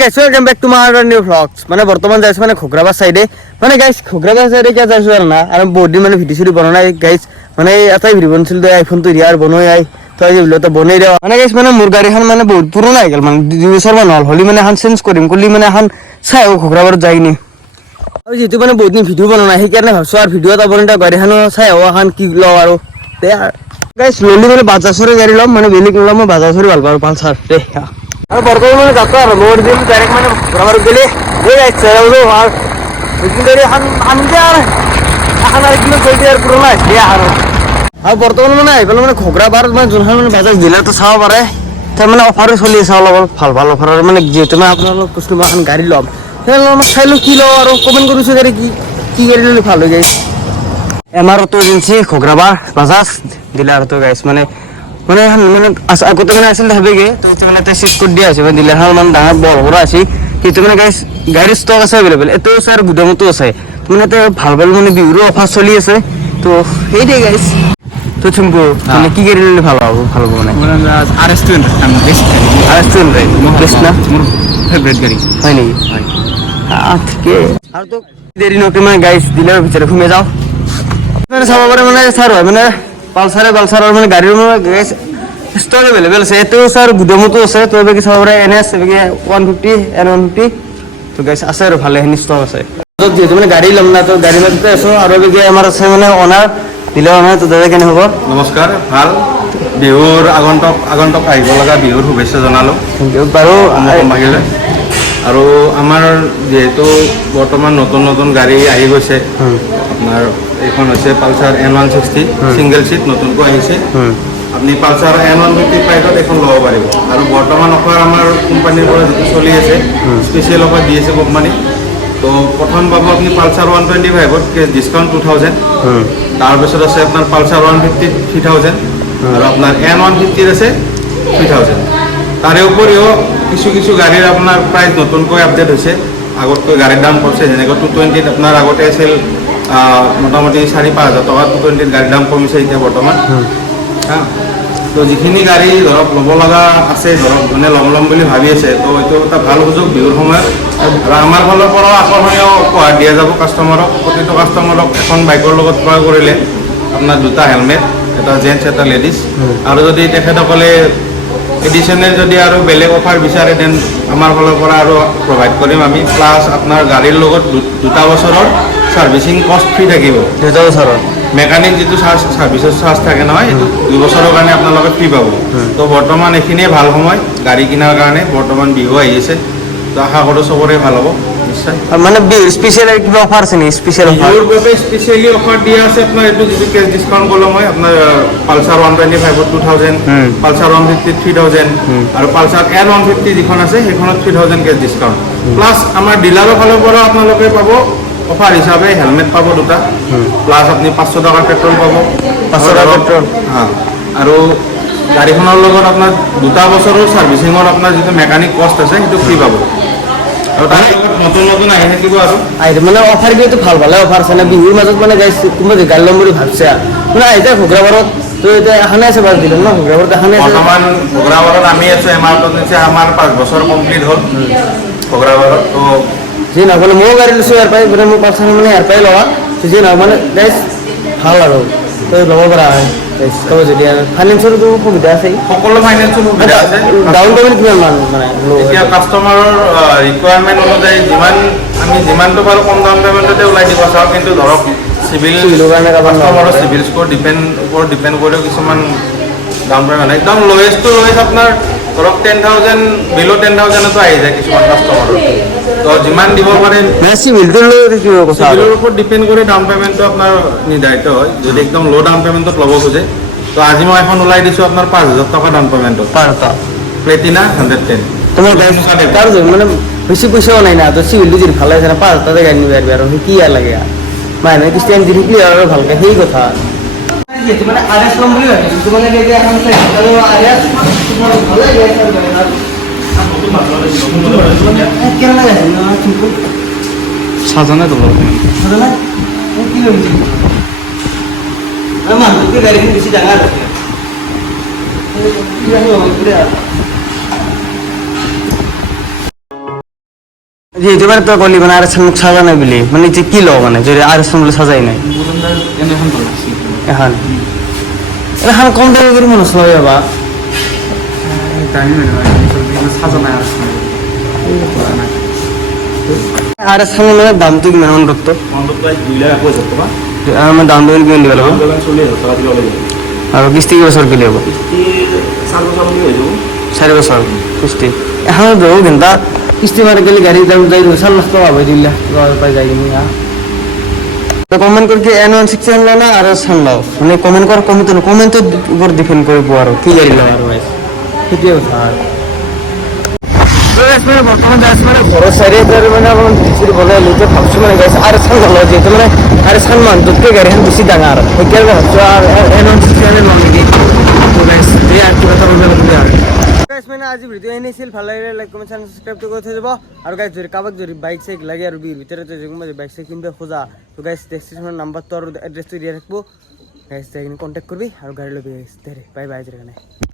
Guys, welcome back to my new vlogs. মানে বর্তমান যাইছো মানে খোকরাবাদ সাইডে মানে গাইস খোকরাবাদ সাইডে কে যাইছো আর না আর বহুত দিন মানে ভিডিও শুরু বনা নাই গাইস মানে এটাই ভিডিও বনছিল তো আইফোন তো রিয়ার বনই আই তো এই ভিডিও তো বনেই দেওয়া মানে গাইস মানে মোর গাড়িখান মানে বহুত পুরনো হয়ে গেল মানে 2 বছর মান হল হলি মানে হান চেঞ্জ করিম কলি মানে হান চাইও খোকরাবাদ যাইনি আর যেহেতু মানে বহুত দিন ভিডিও বনা নাই সেইকাৰণে ভাবছো আৰ ভিডিও এটা বনাইটা গাড়িখানো চাইও হান কি লও আৰু তে গাইস ললি মানে বাজাজৰে গাড়ি লম মানে বেলেগ লম বাজাজৰে ভাল পাও পালসার তে আর বর্তমানে মানে যাত্রা আর মোর দিন ডাইরেক্ট মানে ঘোরাবার গেলে এই যাচ্ছে আর কিন্তু আমি আর এখন আর কিন্তু কই আর পুরো না সে আর বর্তমানে মানে আইফেল মানে খোকরাবার মানে যোনখান মানে বাজাজ দিলে তো চাব পারে তার মানে অফারও চলি আছে অলপ ভাল ভাল অফার মানে যেহেতু মানে আপোনালোক কাস্টমার এখন গাড়ী ল'ম সেই অলপ চাইলো কি লওঁ আৰু কমেণ্ট কৰিছোঁ গাড়ী কি গাড়ী ল'লে ভাল হৈ guys M R auto agency খোকরাবার বাজাজ ডিলার তো গাইছ মানে মানে মানে আগতে মানে আছিল ভাবিগে তো মানে চেক কৰি দিয়া আছে মানে ডিলাৰ মানে ডাঙৰ বল কৰা আছে কিন্তু মানে গাইছ গাড়ীৰ ষ্টক আছে এভেইলেবল এটো স্যাৰ গুদামতো আছে মানে তো ভাল ভাল মানে বিহুৰ অফাৰ চলি আছে তো সেই দে গাইছ তো তুমি মানে কি গাড়ী ল'লে ভাল হ'ব মানে RS200 আমি বেস্ট RS200 বেস্ট না মোর ফেভারিট গাড়ি হয় নেকি ঠিকে আৰু তো দেৰি নকৰি মানে গাইছ ডিলাৰৰ ভিতৰত ঘুমে যাওঁ মানে চাব পাৰে মানে স্যাৰ হয় মানে পালসাৰৰ মানে গাড়ীৰ মানে গাইছ ষ্টক এভেইলেবল আছে এটো স্যাৰ গুদামতো আছে তো এবাকে চাব পাৰে NS এবাকে 150 N150 তো গাইছ আছে আৰু ভালে খিনি ষ্টক আছে যেহেতু মানে গাড়ী ল'ম না তো গাড়ী মাজতে আছো আৰু এবাকে আমাৰ আছে মানে অনাৰ ডিলাৰ অনাৰ তো দাদা কেনে হ'ব নমস্কাৰ ভাল বিহুৰ আগন্তুক আহিব লগা বিহুৰ শুভেচ্ছা জনালো বাৰু মাগিলে আৰু আমাৰ যেহেতু বৰ্তমান নতুন গাড়ী আহি গৈছে আপোনাৰ এইখন হৈছে পালসাৰ N160 সিঙ্গেল সিট নতুনকৈ আহিছে আপনি পালসাৰ N150 প্ৰাইজত এখন ল'ব পাৰিব আৰু বৰ্তমান অফাৰ আমাৰ কোম্পানীৰ পৰা যেটো চলি আছে স্পেশাল অফাৰ দি আছে কোম্পানী তো প্ৰথম পাব আপনি পালসাৰ 125ত ডিসকাউন্ট 2000 তাৰপিছত আছে আপোনাৰ পালসাৰ 150 3000 আৰু আপোনাৰ N150 আছে 3000 তাৰে উপৰিও কিছু গাড়ীৰ আপোনাৰ প্ৰাইস নতুনকৈ আপডেট হৈছে আগতকৈ গাড়ীৰ দাম কমছে যেনেকৈ 220 আপোনাৰ আগতে আছিল মোটামুটি 4-5 টকা 220 গাড়ীৰ দাম কমিছে এতিয়া বৰ্তমান তো যিখিনি গাড়ী ধৰক ল'ব লগা আছে ধৰক মানে ল'ম বুলি ভাবি আছে তো এইটো এটা ভাল সুযোগ বিহুৰ সময়ত আৰু আমাৰ ফালৰ পৰাও আকৰ্ষণীয় উপহাৰ দিয়া যাব কাষ্টমাৰক প্ৰতিটো কাষ্টমাৰক এখন বাইকৰ লগত ক্ৰয় কৰিলে আপোনাৰ দুটা হেলমেট এটা জেন্টছ এটা লেডিজ আৰু যদি তেখেতসকলে এডিশনেল যদি আৰু বেলেগ অফাৰ বিচাৰে দেন আমাৰ ফালৰ পৰা আৰু প্ৰভাইড কৰিম আমি প্লাছ আপোনাৰ গাড়ীৰ লগত 2 বছৰৰ সাৰ্ভিসিং কস্ট ফ্ৰি থাকিব 2 বছৰৰ মেকানিক যেটো সাৰ্ভিসৰ চাৰ্জ থাকে নহয় এটো 2 বছৰৰ কাৰণে আপোনালোকে ফ্ৰি পাব তো বৰ্তমান এখিনিয়ে ভাল সময় গাড়ী কিনাৰ কাৰণে বৰ্তমান বিহু আহি আছে তো আশা কৰোঁ সবৰে ভাল হ'ব নিশ্চয় মানে স্পেশাল কিবা অফাৰ আছে নি স্পেশাল অফাৰ বিহুৰ বাবে স্পেশালি অফাৰ দিয়া আছে আপোনাৰ এটো যেটো কেছ ডিসকাউন্ট ক'লো মই আপোনাৰ পালসাৰ 125 2000 পালসাৰ 150 3000 আৰু পালসাৰ N150 যিখন আছে সেইখনত 3000 কেছ ডিসকাউন্ট প্লাস আমাৰ ডিলাৰৰ ফালৰ পৰা আপোনালোকে পাব অফার হিসাবে হেলমেট পাব দুটা প্লাস আপনি 500 টাকা পেট্রোল পাব 500 টাকা পেট্রোল আৰু গাড়ীখনৰ লগত আপোনাৰ 2 বছৰৰ সাৰ্ভিসিংৰ আপোনাৰ যেটো মেকানিক কস্ট আছে সেইটো ফ্ৰি পাব আৰু তাৰ লগত নতুন আহি থাকিব আৰু মানে অফাৰ কিন্তু ভালে অফাৰ আছে না বিহুৰ মাজত মানে গাইছ তুমি গাড়ী ল'ম বুলি ভাবছা মানে আইতা খোকৰাবাৰত তো এটা এখানে আছে বাজ দিল না খোকৰাবাৰত এখানে আছে বৰ্তমান খোকৰাবাৰত আমি আছো এমাউন্টত আছে আমাৰ 5 বছৰ কমপ্লিট হ'ল খোকৰাবাৰত তো যে না মানে মোৰ গাড়ী লৈছো ইয়াৰ পাই মানে মোৰ পাছন মানে ইয়াৰ পাই লৱা যে না মানে গাইছ ভাল আৰু তো ল'ব পৰা হয় তো যদি ফাইনেন্সৰ সুবিধা আছে সকলো ফাইনেন্সৰ সুবিধা আছে ডাউন পেমেন্ট কিমান মানে এতিয়া কাস্টমাৰৰ ৰিকোয়াৰমেন্ট অনুযায়ী যিমানটো পাৰো কম ডাউন পেমেন্টতে ওলাই দিব চাও কিন্তু ধৰক সিভিল কাস্টমাৰৰ সিভিল স্কোৰ ডিপেন্ড কৰে কিছুমান ডাউন পেমেন্ট একদম লোয়েষ্ট আপোনাৰ ধৰক 10000 বিলো 10000 তো আহি যায় কিছুমান কাস্টমাৰৰ তো যিমান দিব পাৰে সিভিলটো লৈ থাকিব কথা সিভিলৰ ওপৰত ডিপেন্ড কৰে ডাউন পেমেন্টটো আপোনাৰ নিৰ্ধাৰিত হয় যদি একদম লো ডাউন পেমেন্টত ল'ব খোজে তো আজি মই এখন ওলাই দিছো আপোনাৰ 5000 টকা ডাউন পেমেন্টত পাৰতা প্লেটিনা 110 তোমার কার মানে বেশি পয়সাও নাই না তো সিভিল যদি ভালো আছে না 5000 টাকা নিবে আর কি আর লাগে মানে ক্রিস্টিয়ান দিদি কি আর ভালকে সেই কথা যেতে মানে আরএস লম বলি আছে তোমাকে দেখে এখন তো আরএস তোমার ভালো লাগে আর কেন লাগে না ঠিক সাজানো তো সাজানো কি হইছে আমার কি গাড়ি বেশি জায়গা আছে কি জানো যে এইটো মানে তই কলি মানে RS মোক সাজা নাই বুলি মানে যে কি লওঁ মানে যদি RS বুলি সাজাই নাই এখন এখন কম দামি কৰি মনত চলাই যাবা RS মানে দামটো কিমান অনুৰোধ আমাৰ দাম দৰ কিমান দিব লাগিব আৰু কিস্তি কেইবছৰ গেলি হ'ব 4 বছৰ কিস্তি এখন বহু ঘণ্টা কিস্তি মাৰি গেলি গাড়ী দাম যাই 4 লাখ টকা হৈ দিলে পাই যাই কিনি কমেণ্ট কৰি কি N160 লওঁ না RS লওঁ মানে কমেণ্ট কৰ কমেণ্টৰ ওপৰত ডিপেণ্ড কৰিব আৰু কি গাড়ী লওঁ আৰু সেইটোৱে কথা মানে বৰ্তমান যাইছোঁ মানে ঘৰৰ চাইডে মানে অকণমান ভিতৰি বনাই লৈ ভাবছোঁ মানে গাইছে RS নলওঁ যিহেতু মানে RS মানুহটোতকৈ গাড়ীখন বেছি ডাঙৰ সেইকাৰণে ভাবছোঁ আৰু N160 লওঁ নেকি কিবা এটা কৰিব লাগিব আৰু মানে আজি ভিডিঅ' এনে আছিল ভাল লাগিলে লাইক কমেণ্ট চেনেল সাবস্ক্ৰাইবটো কৰি থৈ যাব আৰু গাইছ যদি কাৰোবাক যদি বাইক চাইক লাগে আৰু বিৰ ভিতৰতে যদি বাইক চাইক কিনিব খোজা তো গাইছ ডেছক্ৰিপশ্যনৰ নাম্বাৰটো আৰু এড্ৰেছটো দিয়া থাকিব গাইছ যাই কিনে কণ্টেক্ট কৰিবি আৰু গাড়ী ল'বি গাইছ বাই বাই আজিৰ কাৰণে